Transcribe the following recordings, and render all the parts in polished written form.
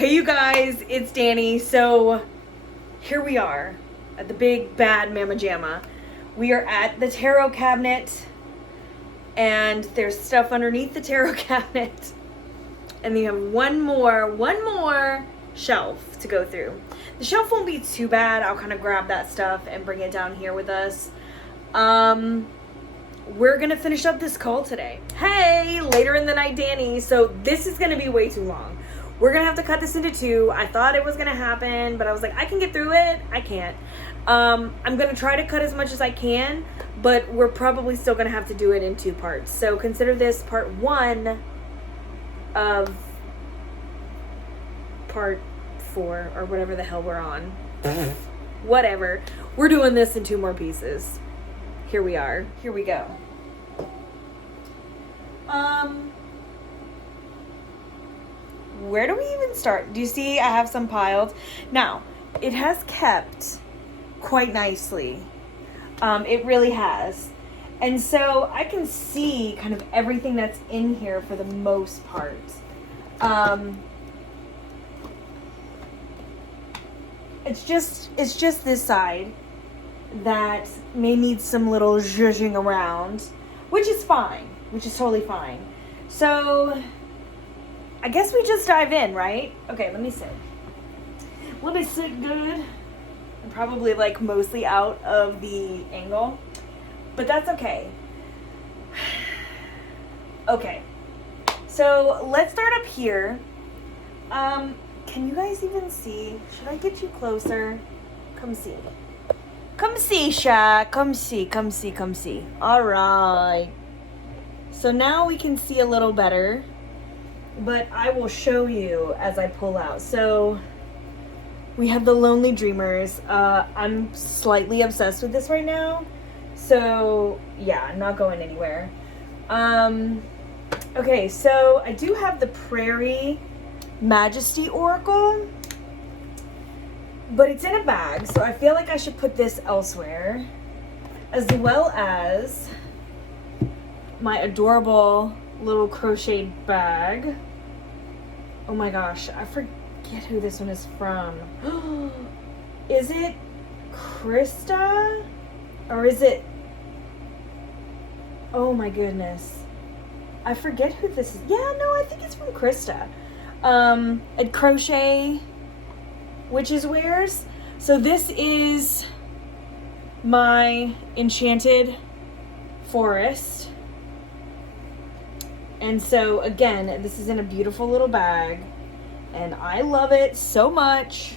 Hey you guys, it's Dani. So here we are at the big bad Mama Jamma. We are at the tarot cabinet and there's stuff underneath the tarot cabinet. And we have one more shelf to go through. The shelf won't be too bad. I'll kind of grab that stuff and bring it down here with us. We're gonna finish up this Cull today. Hey, later in the night Dani. So this is gonna be way too long. We're gonna have to cut this into two. I thought it was gonna happen, but I was like, I can get through it. I can't. I'm gonna try to cut as much as I can, but we're probably still gonna have to do it in two parts. So consider this part one of part 4 or whatever the hell we're on. Whatever. We're doing this in 2 more pieces. Here we are. Here we go. Where do we even start? Do you see I have some piled? Now, it has kept quite nicely. It really has. And so I can see kind of everything that's in here for the most part. It's just this side that may need some little zhuzhing around, which is fine, which is totally fine. So I guess we just dive in, right? Okay, let me sit. Let me sit good. I'm probably like mostly out of the angle, but that's okay. Okay, so let's start up here. Can you guys even see? Should I get you closer? Come see. Come see, Sha. Come see, come see, come see. All right. So now we can see a little better, but I will show you as I pull out. So we have the Lonely Dreamers. I'm slightly obsessed with this right now. So yeah, I'm not going anywhere. Okay, so I do have the Prairie Majesty Oracle, but it's in a bag, so I feel like I should put this elsewhere, as well as my adorable little crocheted bag. Oh my gosh, I forget who this one is from. Is it Krista? Or is it... Oh my goodness. I forget who this is. Yeah, no, I think it's from Krista. At Crochet Witches Wears. So this is my enchanted forest. And so again, this is in a beautiful little bag and I love it so much,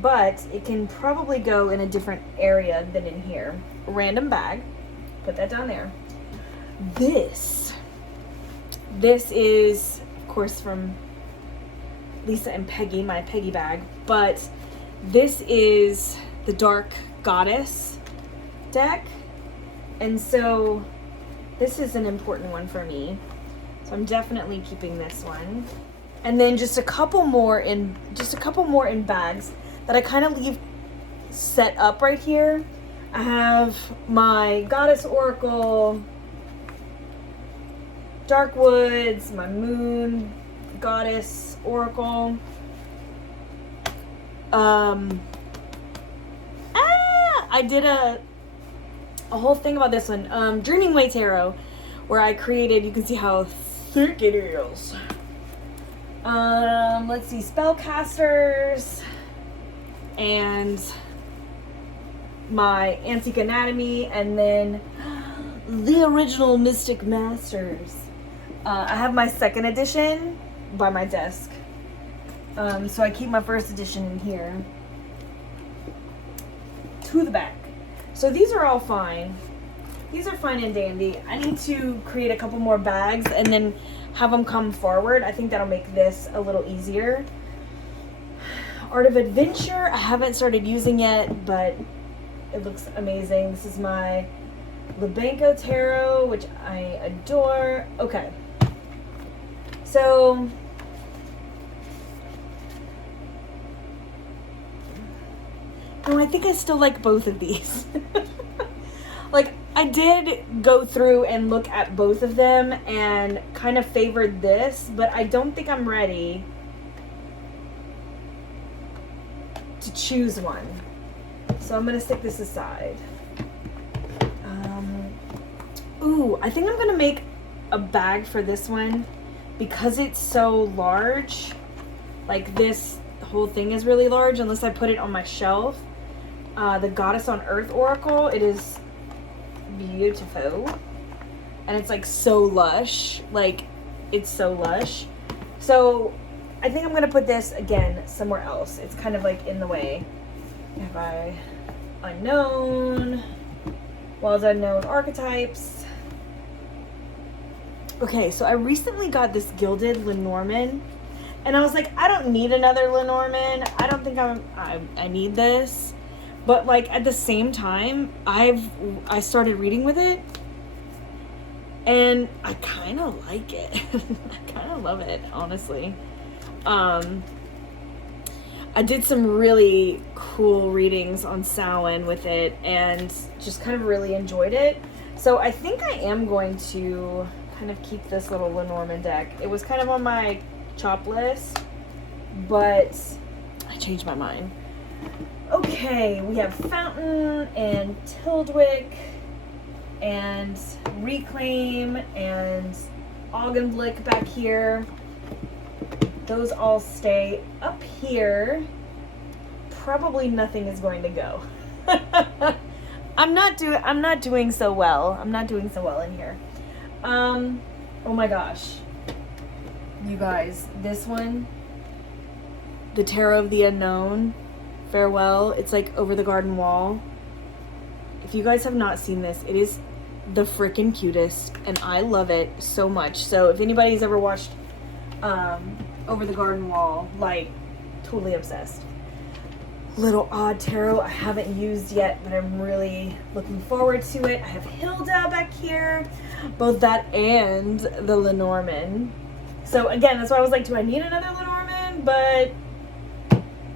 but it can probably go in a different area than in here. Random bag, put that down there. This is of course from Lisa and Peggy, my Peggy bag, but this is the Dark Goddess deck, and so this is an important one for me, so I'm definitely keeping this one. And then just a couple more in bags that I kind of leave set up right here. I have my Goddess Oracle, Dark Woods, my Moon Goddess Oracle. I did a whole thing about this one, Dreaming Way Tarot, where I created, you can see how thick it is. Let's see, Spellcasters, and my Antique Anatomy, and then the original Mystic Masters. I have my 2nd edition by my desk. So I keep my 1st edition in here. To the back. So these are all fine. These are fine and dandy. I need to create a couple more bags and then have them come forward. I think that'll make this a little easier. Art of Adventure, I haven't started using yet, but it looks amazing. This is my Labanco Tarot, which I adore. Okay. So no, I think I still like both of these. Like, I did go through and look at both of them and kind of favored this, but I don't think I'm ready to choose one. So I'm gonna stick this aside. Ooh, I think I'm gonna make a bag for this one because it's so large. Like this whole thing is really large unless I put it on my shelf. The Goddess on Earth Oracle, it is beautiful. And it's like so lush. Like, it's so lush. So I think I'm gonna put this again somewhere else. It's kind of like in the way. Have I unknown? Wells unknown archetypes. Okay, so I recently got this gilded Lenormand, and I was like, I don't need another Lenormand. I don't think I need this. But like at the same time, I started reading with it, and I kind of like it. I kind of love it, honestly. I did some really cool readings on Samhain with it, and just kind of really enjoyed it. So I think I am going to kind of keep this little Lenormand deck. It was kind of on my chop list, but I changed my mind. Okay, we have Fountain and Tildwick and Reclaim and Augenblick back here. Those all stay up here. Probably nothing is going to go. I'm not doing so well. I'm not doing so well in here. Oh my gosh. You guys, this one, the Tarot of the Unknown, Farewell. It's like over the garden wall. If you guys have not seen this, it is the freaking cutest, and I love it so much. So if anybody's ever watched Over the Garden Wall, like, totally obsessed. Little odd tarot I haven't used yet, but I'm really looking forward to it. I have Hilda back here, both that and the Lenormand. So again, that's why I was like, do I need another Lenormand? But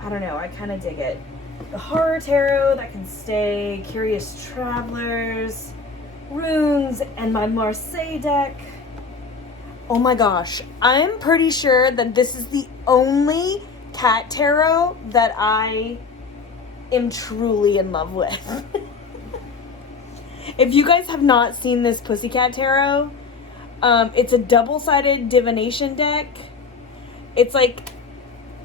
I don't know, I kind of dig it. The Horror Tarot, that can stay. Curious Travelers, Runes, and my Marseille deck. Oh my gosh, I'm pretty sure that this is the only cat tarot that I am truly in love with. If you guys have not seen this Pussycat Tarot, it's a double-sided divination deck. It's like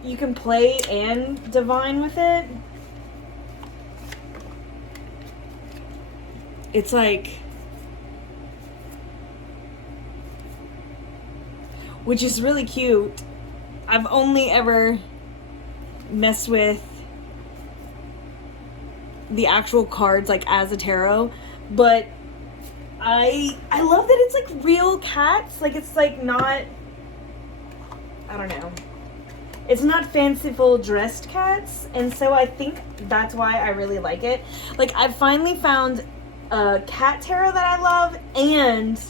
you can play and divine with it. It's like, which is really cute. I've only ever messed with the actual cards like as a tarot, but I love that it's like real cats. Like it's like not, I don't know, it's not fanciful dressed cats, and so I think that's why I really like it. Like I finally found a cat tarot that I love, and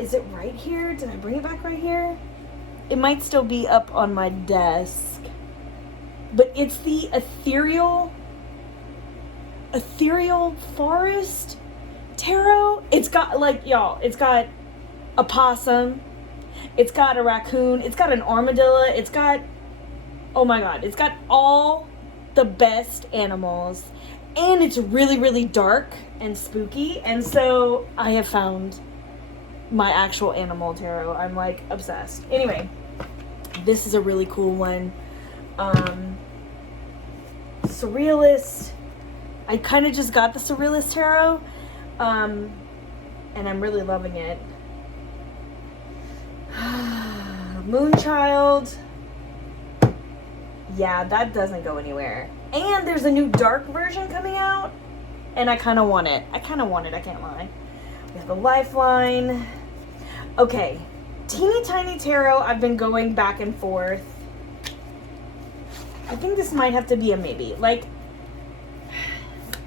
is it right here? Did I bring it back right here? It might still be up on my desk, but it's the ethereal forest tarot. It's got like, y'all, it's got a possum, it's got a raccoon, it's got an armadillo, it's got, oh my god, it's got all the best animals, and it's really, really dark and spooky. And so I have found my actual animal tarot. I'm like obsessed. Anyway, this is a really cool one. Surrealist. I kind of just got the Surrealist tarot, and I'm really loving it. Moonchild. Yeah, that doesn't go anywhere. And there's a new dark version coming out, and I kind of want it. I can't lie. We have the Lifeline. Okay, teeny tiny tarot. I've been going back and forth. I think this might have to be a maybe. Like,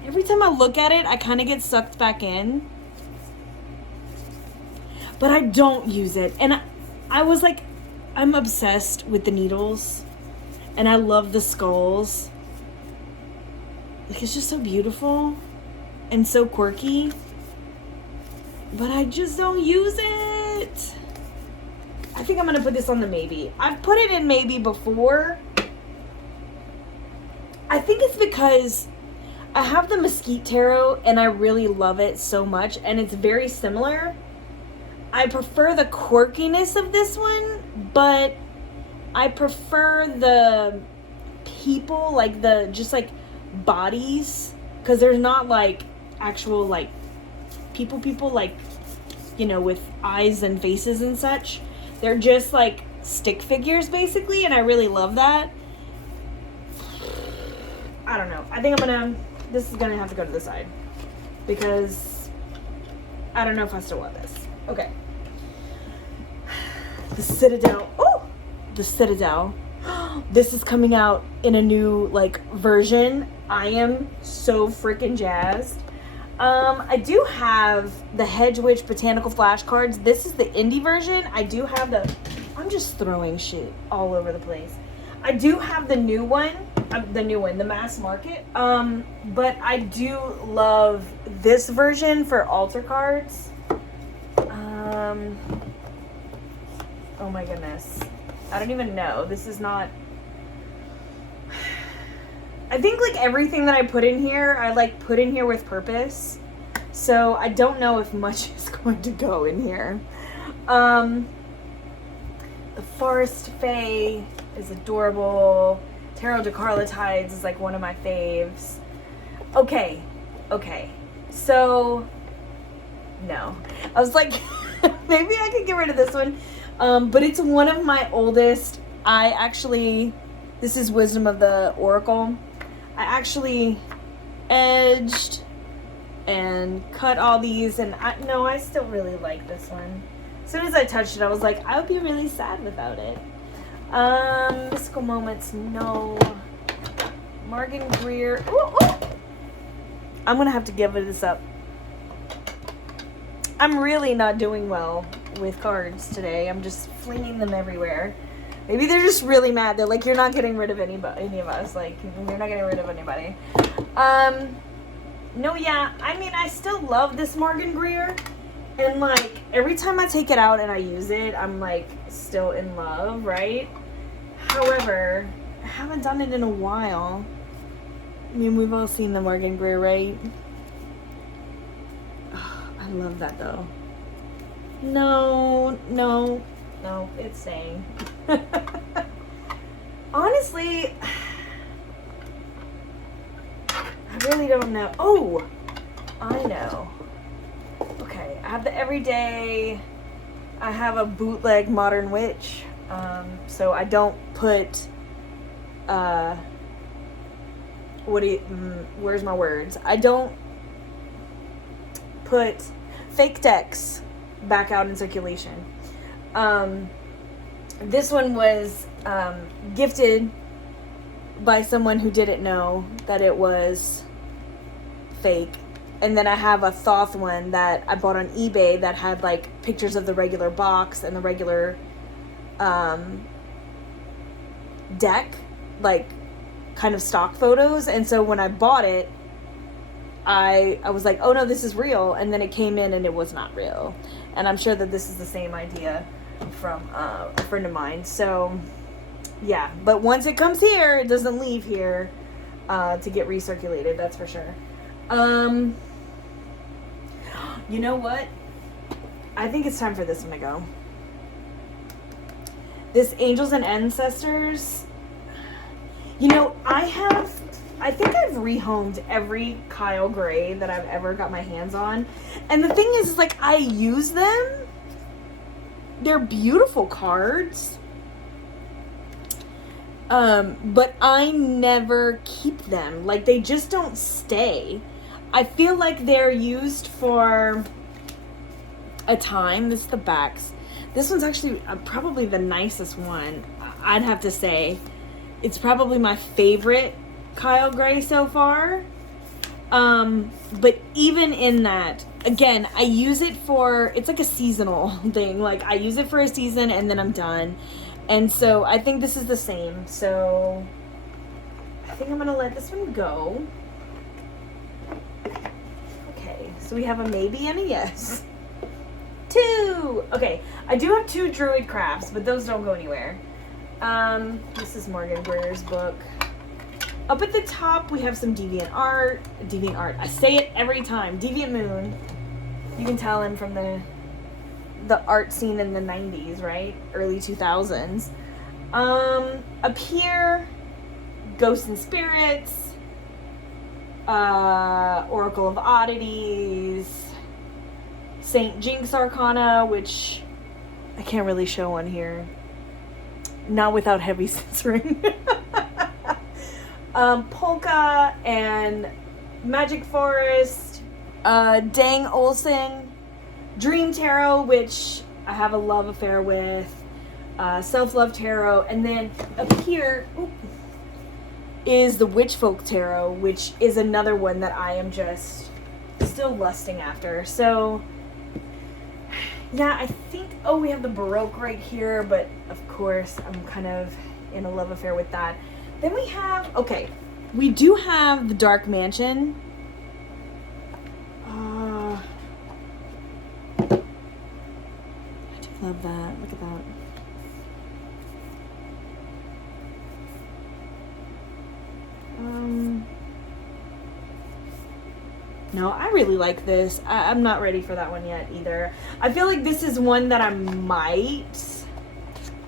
every time I look at it, I kind of get sucked back in. But I don't use it. And I was like, I'm obsessed with the needles. And I love the skulls. Like, it's just so beautiful and so quirky. But I just don't use it. I think I'm going to put this on the maybe. I've put it in maybe before. I think it's because I have the Mesquite Tarot and I really love it so much, and it's very similar. I prefer the quirkiness of this one, but I prefer the people, like the just like bodies, because there's not like actual like people like, you know, with eyes and faces and such. They're just like stick figures basically, and I really love that. I don't know. I think this is gonna have to go to the side because I don't know if I still want this. Okay. The Citadel. Oh! The Citadel. This is coming out in a new, like, version. I am so freaking jazzed. I do have the Hedge Witch Botanical Flashcards. This is the indie version. I do have I'm just throwing shit all over the place. I do have the new one, the mass market. But I do love this version for altar cards. Oh my goodness. I don't even know. This is not... I think like everything that I put in here, I like put in here with purpose. So I don't know if much is going to go in here. The Forest Fae is adorable. Tarot de Carlotides is like one of my faves. Okay. So, no. I was like, maybe I could get rid of this one. But it's one of my oldest. This is Wisdom of the Oracle. I actually edged and cut all these, and I still really like this one. As soon as I touched it, I was like, I would be really sad without it. Mystical Moments, no. Morgan Greer. Ooh. I'm gonna have to give this up. I'm really not doing well with cards today. I'm just flinging them everywhere. Maybe they're just really mad. They're like, you're not getting rid of any of us. Like, you're not getting rid of anybody. No, yeah. I mean, I still love this Morgan Greer. And, like, every time I take it out and I use it, I'm, like, still in love, right? However, I haven't done it in a while. I mean, we've all seen the Morgan Greer, right? Oh, I love that, though. No, it's staying. Honestly, I really don't know. Oh, I know. Okay, I have the Everyday. I have a bootleg Modern Witch. So I don't put, where's my words? I don't put fake decks back out in circulation. This one was gifted by someone who didn't know that it was fake. And then I have a Thoth one that I bought on eBay that had like pictures of the regular box and the regular deck, like kind of stock photos. And so when I bought it, I was like, oh no, this is real. And then it came in and it was not real. And I'm sure that this is the same idea from a friend of mine. So yeah, but once it comes here, it doesn't leave here to get recirculated, that's for sure. You know what? I think it's time for this one to go. This Angels and Ancestors. You know, I think I've rehomed every Kyle Gray that I've ever got my hands on. And the thing is like, I use them. They're beautiful cards. But I never keep them. Like, they just don't stay. I feel like they're used for a time. This is the backs. This one's actually probably the nicest one, I'd have to say. It's probably my favorite Kyle Gray so far. But even in that, again, I use it for, it's like a seasonal thing. Like, I use it for a season and then I'm done. And so I think this is the same. So I think I'm going to let this one go. Okay, so we have a maybe and a yes. 2. Okay, I do have 2 Druid Crafts, but those don't go anywhere. This is Morgan Greer's book. Up at the top, we have some deviant art. I say it every time. Deviant Moon. You can tell I'm from the art scene in the 90s, right? Early 2000s. A Pear, Ghosts and Spirits, Oracle of Oddities, Saint Jinx Arcana, which I can't really show on here. Not without heavy censoring. Polka and Magic Forest, Dang Olsen, Dream Tarot, which I have a love affair with, Self-Love Tarot, and then up here is the Witch Folk Tarot, which is another one that I am just still lusting after. So, yeah, I think, we have the Baroque right here, but of course I'm kind of in a love affair with that. Then we have, we do have the Dark Mansion. I do love that. Look at that. No, I really like this. I'm not ready for that one yet either. I feel like this is one that I might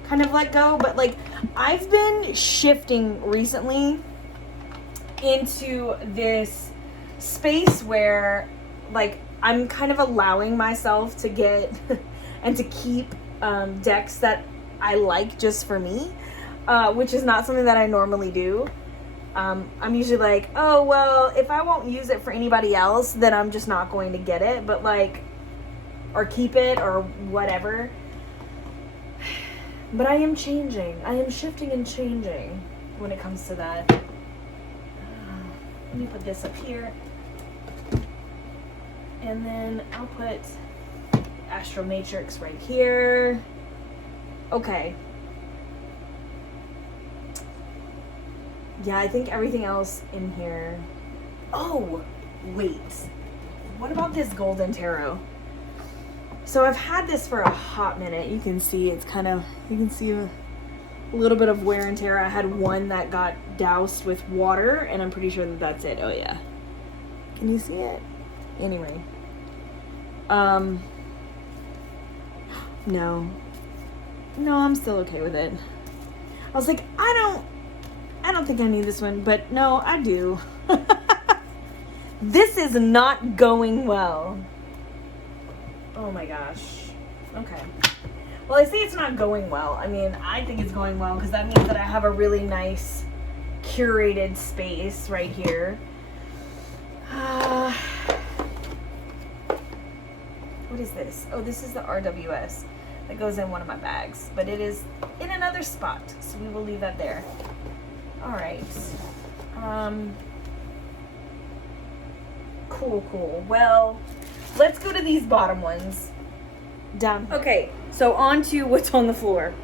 kind of let go, but like I've been shifting recently into this space where like I'm kind of allowing myself to get and to keep decks that I like just for me, which is not something that I normally do. I'm usually like, oh, well, if I won't use it for anybody else, then I'm just not going to get it, but like, or keep it or whatever. But I am changing. I am shifting and changing when it comes to that. Let me put this up here. And then I'll put Astro Matrix right here. Okay. Yeah, I think everything else in here. Oh, wait. What about this Golden Tarot? So I've had this for a hot minute. You can see it's kind of, you can see a little bit of wear and tear. I had one that got doused with water, and I'm pretty sure that that's it. Oh, yeah. Can you see it? Anyway. No. No, I'm still okay with it. I was like, I don't think I need this one, but no, I do. This is not going well. Oh my gosh. Okay. Well, I say it's not going well. I mean, I think it's going well because that means that I have a really nice curated space right here. What is this? Oh, this is the RWS that goes in one of my bags, but it is in another spot, so we will leave that there. All right. Cool. Well, let's go to these bottom ones down here. Okay, so on to what's on the floor.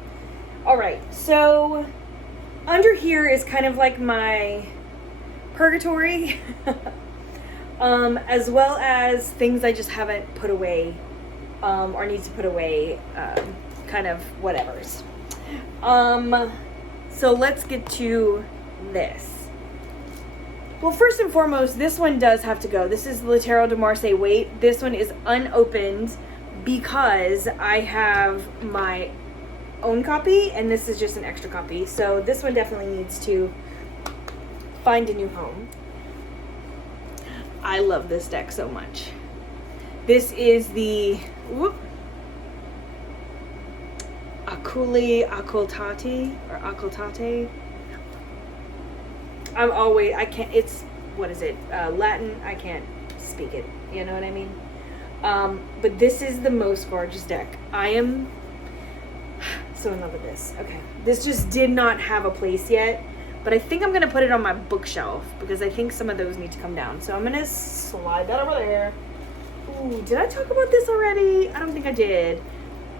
All right, so under here is kind of like my purgatory, as well as things I just haven't put away, or need to put away, kind of whatevers. So let's get to this. Well, first and foremost, this one does have to go. This is the Tarot de Marseille Wait. This one is unopened because I have my own copy, and this is just an extra copy. So this one definitely needs to find a new home. I love this deck so much. This is the Occultati or Occultate. What is it? Latin, I can't speak it. You know what I mean? But this is the most gorgeous deck. I am so in love with this. Okay. This just did not have a place yet, but I think I'm going to put it on my bookshelf because I think some of those need to come down. So I'm going to slide that over there. Ooh, did I talk about this already? I don't think I did.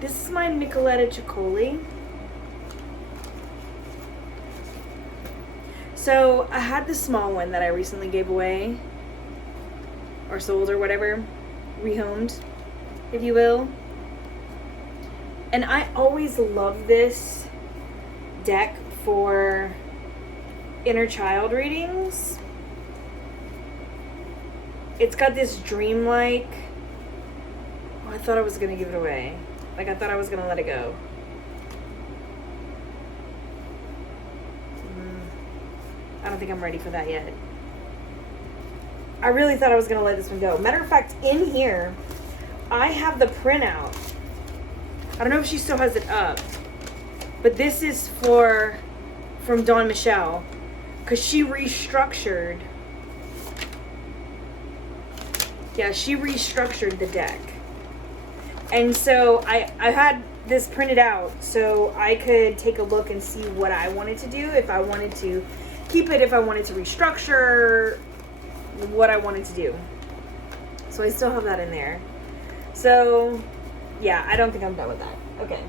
This is my Nicoletta Ciccoli. So I had the small one that I recently gave away or sold or whatever, rehomed, if you will. And I always love this deck for inner child readings. It's got this dreamlike. Oh, I thought I was gonna give it away. Like, I thought I was gonna let it go. I don't think I'm ready for that yet. I really thought I was gonna let this one go. Matter of fact, in here, I have the printout. I don't know if she still has it up, but this is from Dawn Michelle, because she restructured. Yeah, she restructured the deck. And so I had this printed out so I could take a look and see what I wanted to do, if I wanted to keep it, if I wanted to restructure, what I wanted to do. So I still have that in there. So yeah, I don't think I'm done with that. Okay.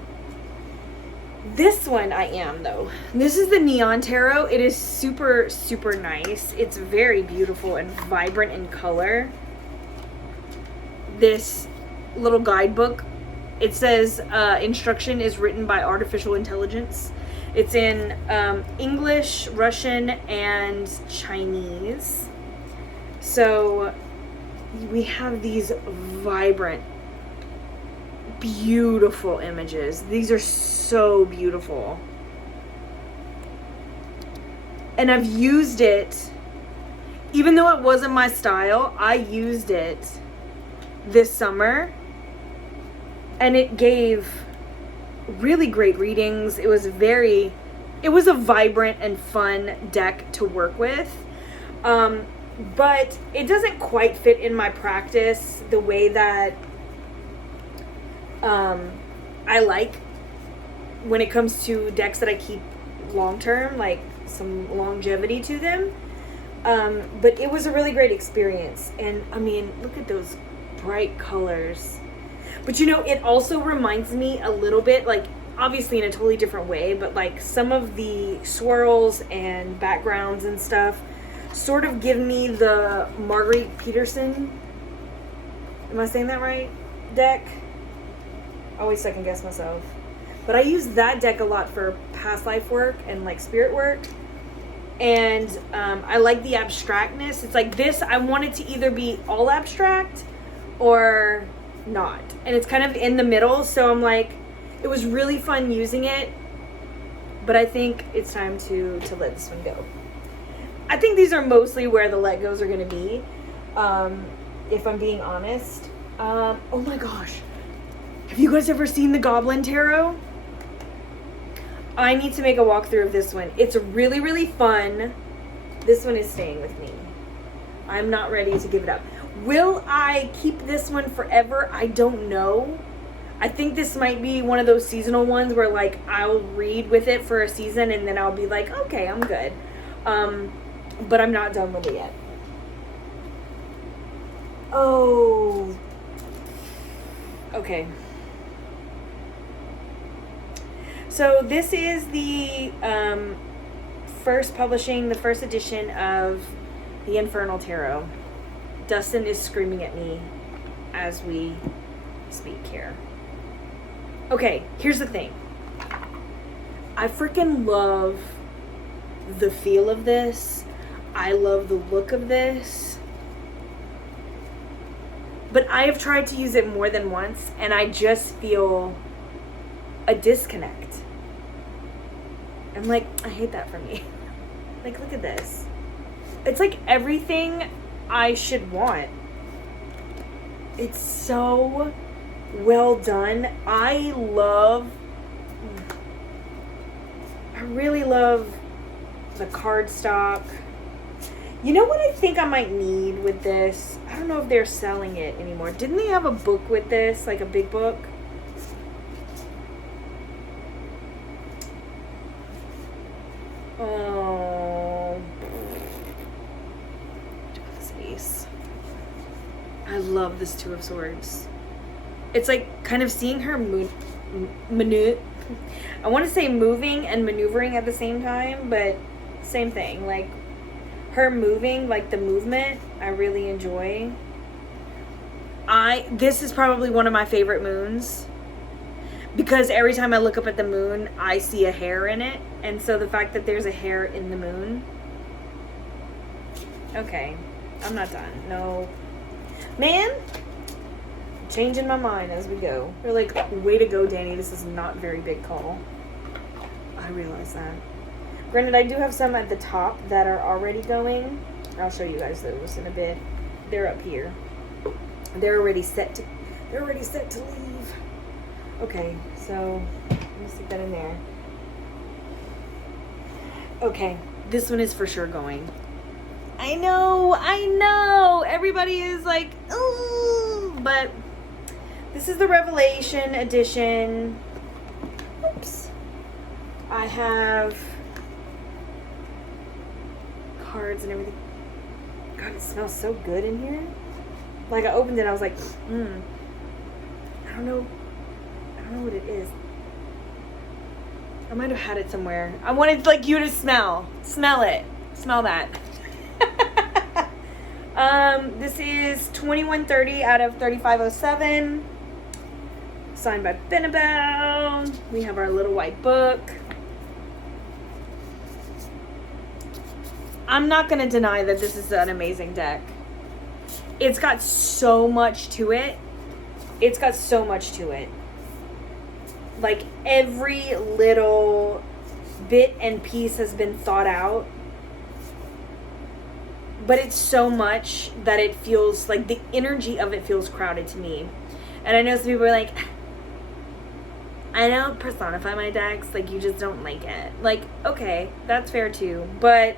This one I am, though. This is the Neon Tarot. It is super, super nice. It's very beautiful and vibrant in color. This little guidebook, it says instruction is written by artificial intelligence. It's in English, Russian, and Chinese. So we have these vibrant, beautiful images. These are so beautiful. And I've used it, even though it wasn't my style, I used it this summer. And it gave really great readings. It was a vibrant and fun deck to work with. But it doesn't quite fit in my practice the way that I like when it comes to decks that I keep long term, like some longevity to them. But it was a really great experience. And I mean, look at those bright colors. But you know, it also reminds me a little bit, like, obviously in a totally different way, but like some of the swirls and backgrounds and stuff sort of give me the Marguerite Peterson, am I saying that right, deck? I always second guess myself. But I use that deck a lot for past life work and like spirit work. And I like the abstractness. It's like this, I want it to either be all abstract or not. And it's kind of in the middle. So I'm like, it was really fun using it. But I think it's time to let this one go. I think these are mostly where the let goes are going to be. If I'm being honest. Oh my gosh. Have you guys ever seen the Goblin Tarot? I need to make a walkthrough of this one. It's really, really fun. This one is staying with me. I'm not ready to give it up. Will I keep this one forever? I don't know. I think this might be one of those seasonal ones where like I'll read with it for a season and then I'll be like, okay, I'm good. But I'm not done with it yet. Oh. Okay. So this is the the first edition of the Infernal Tarot. Dustin is screaming at me as we speak here. Okay, here's the thing. I freaking love the feel of this. I love the look of this. But I have tried to use it more than once, and I just feel a disconnect. I'm like, I hate that for me. Like, look at this. It's like everything I should want. It's so well done. I really love the cardstock. You know what I think I might need with this? I don't know if they're selling it anymore. Didn't they have a book with this? Like a big book? Oh. This ace. I love this Two of Swords. It's like kind of seeing her I want to say moving and maneuvering at the same time, but same thing. Like her moving, like the movement, I really enjoy. This is probably one of my favorite moons because every time I look up at the moon, I see a hair in it. And so the fact that there's a hair in the moon Okay. I'm not done. No. Man! Changing my mind as we go. They're like, way to go, Dani. This is not very big Cull. I realize that. Granted, I do have some at the top that are already going. I'll show you guys those in a bit. They're up here. They're already set to leave. Okay, so let me stick that in there. Okay, this one is for sure going. I know. Everybody is like, ooh, but this is the Revelation edition. Oops. I have cards and everything. God, it smells so good in here. Like, I opened it, I was like, I don't know what it is. I might have had it somewhere. I wanted like you to smell it. Smell that. This is 2130 out of 3507. Signed by Benabel. We have our little white book. I'm not going to deny that this is an amazing deck. It's got so much to it. Like, every little bit and piece has been thought out. But it's so much that it feels like the energy of it feels crowded to me. And I know some people are like, I don't personify my decks. Like, you just don't like it. Like, okay, that's fair too. But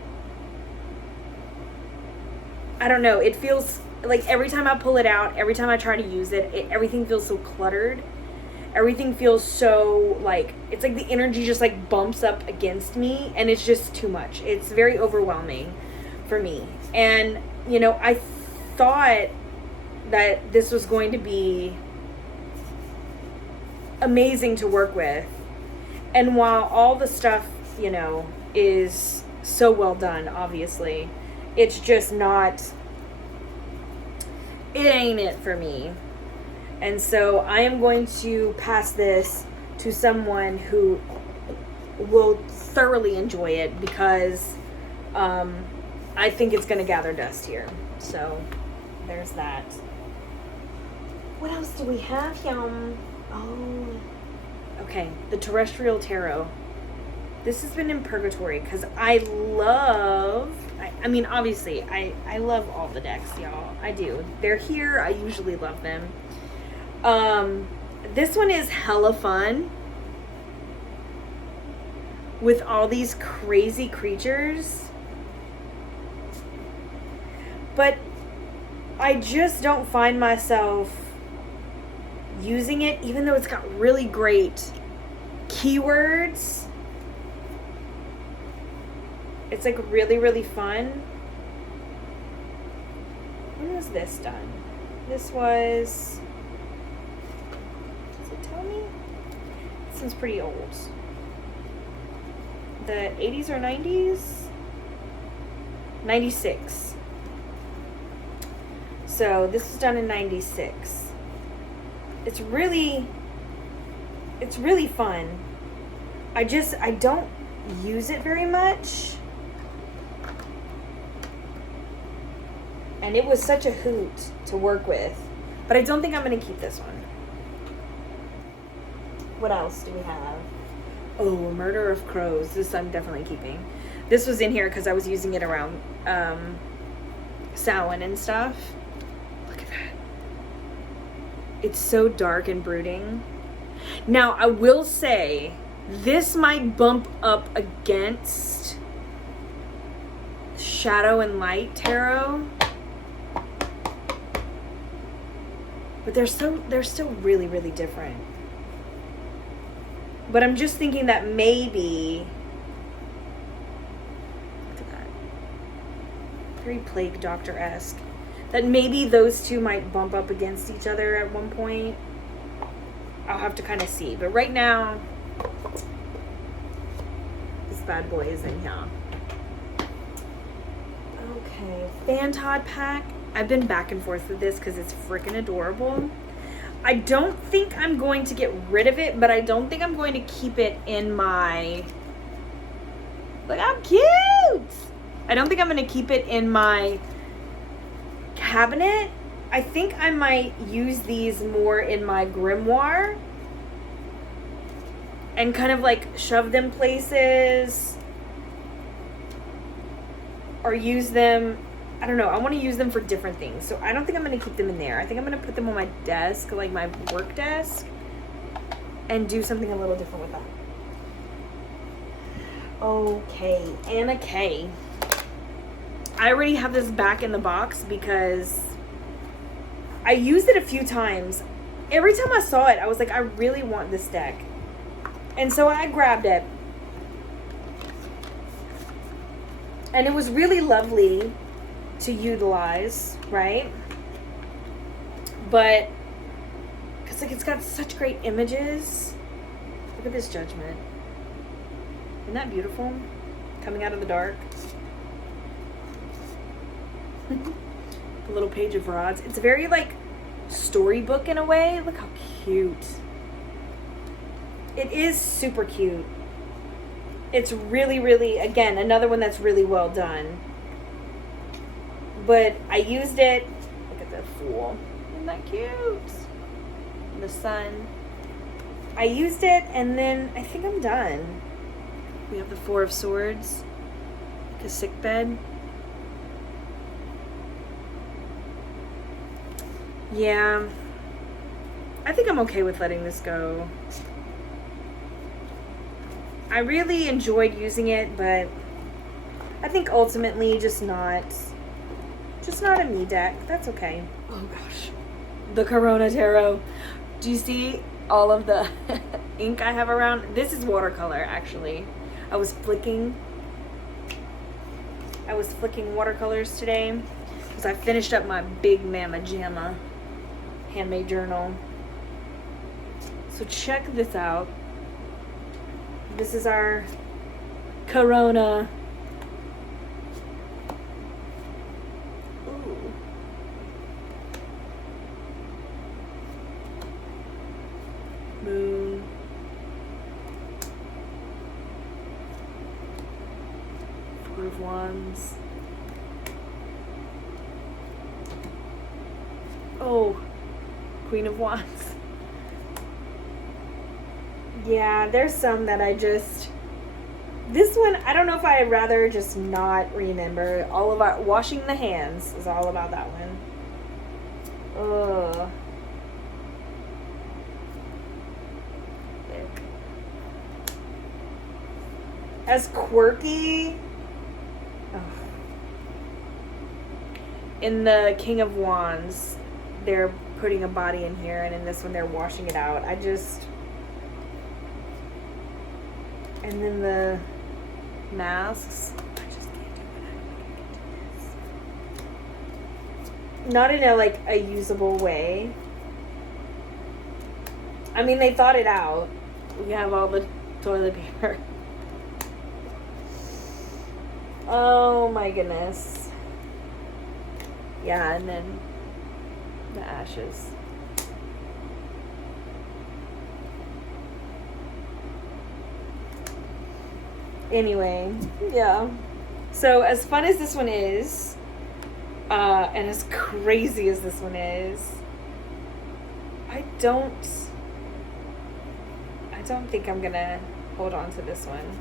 I don't know. It feels like every time I pull it out, every time I try to use it, everything feels so cluttered. Everything feels so, like, it's like the energy just, like, bumps up against me, and it's just too much. It's very overwhelming for me. And, you know, I thought that this was going to be amazing to work with. And while all the stuff, you know, is so well done, obviously, it's just not, it ain't it for me. And so I am going to pass this to someone who will thoroughly enjoy it, because I think it's going to gather dust here. So there's that. What else do we have here? Oh, okay. The Terrestrial Tarot. This has been in purgatory because I mean, obviously, I love all the decks, y'all. I do. They're here. I usually love them. This one is hella fun with all these crazy creatures, but I just don't find myself using it, even though it's got really great keywords. It's like really, really fun. When was this done? This was, does it tell me? This one's pretty old. The 80s or 90s? 96. So this was done in 96. It's really fun. I don't use it very much. And it was such a hoot to work with. But I don't think I'm going to keep this one. What else do we have? Oh, Murder of Crows. This I'm definitely keeping. This was in here because I was using it around Samhain and stuff. Look at that. It's so dark and brooding. Now, I will say, this might bump up against Shadow and Light Tarot. But they're still really, really different. But I'm just thinking that maybe, look at that, very Plague Doctor-esque, that maybe those two might bump up against each other at one point. I'll have to kind of see. But right now, this bad boy is in here. Okay, Fantod pack. I've been back and forth with this because it's freaking adorable. I don't think I'm going to get rid of it, but I don't think I'm going to keep it in my... Look how cute! I don't think I'm going to keep it in my cabinet. I think I might use these more in my grimoire and kind of like shove them places or use them. I don't know. I want to use them for different things. So I don't think I'm going to keep them in there. I think I'm going to put them on my desk, like my work desk, and do something a little different with them. Okay, Anna K. I already have this back in the box because I used it a few times. Every time I saw it, I was like, I really want this deck. And so I grabbed it. And it was really lovely to utilize, right? But, because like it's got such great images. Look at this Judgment. Isn't that beautiful? Coming out of the dark. A little page of rods. It's very like storybook in a way. Look how cute. It is super cute. It's really, really, again, another one that's really well done. But I used it. Look at that fool. Isn't that cute? The sun. I used it and then I think I'm done. We have the Four of Swords. Like a sick bed. Yeah. I think I'm okay with letting this go. I really enjoyed using it, but I think ultimately just not a me deck. That's okay. Oh gosh. The Corona Tarot. Do you see all of the ink I have around? This is watercolor, actually. I was flicking watercolors today because I finished up my Big Mama Jamma handmade journal. So check this out. This is our Corona. Ooh. Moon. Four of Wands. Oh, Queen of Wands. Yeah, there's some that I just... This one, I don't know if I'd rather just not remember. All of our... Washing the hands is all about that one. Ugh. As quirky... Ugh. In the King of Wands, they're putting a body in here, and in this one, they're washing it out. I just... And then the masks. I just can't do it. Not in a like a usable way. I mean, they thought it out. We have all the toilet paper. Oh my goodness. Yeah, and then the ashes. Anyway, yeah. So as fun as this one is, and as crazy as this one is, I don't think I'm gonna hold on to this one.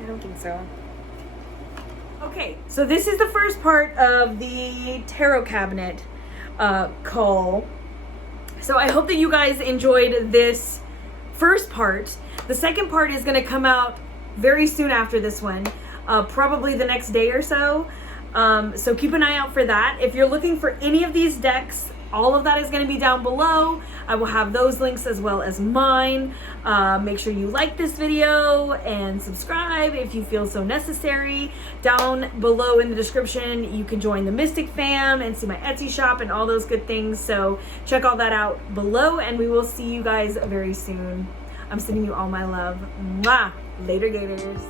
I don't think so. Okay, so this is the first part of the tarot cabinet Cull. So I hope that you guys enjoyed this first part. The second part is going to come out very soon after this one, probably the next day or so. So keep an eye out for that. If you're looking for any of these decks, all of that is going to be down below. I will have those links as well as mine. Make sure you like this video and subscribe if you feel so necessary. Down below in the description, you can join the Mystic fam and see my Etsy shop and all those good things. So check all that out below, and we will see you guys very soon. I'm sending you all my love. Mwah! Later, Gators.